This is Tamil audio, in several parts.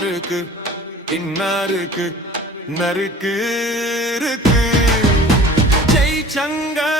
இன்னாருக்கு இன்னாருக்கு நறுக்கு இருக்கு ஜெய் சங்கர்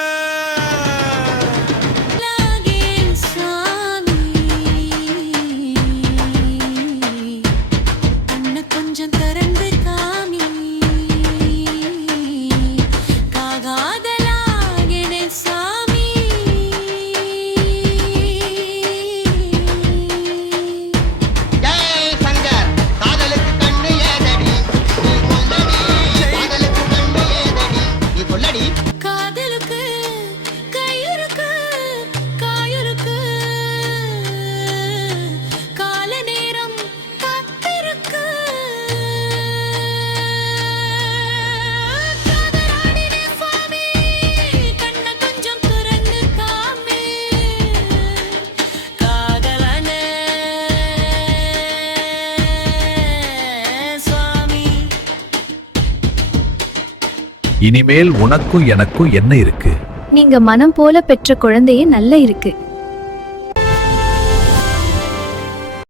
இனிமேல் உனக்கும் எனக்கும் என்ன இருக்கு? நீங்க மனம் போல பெற்ற குழந்தையே நல்ல இருக்கு.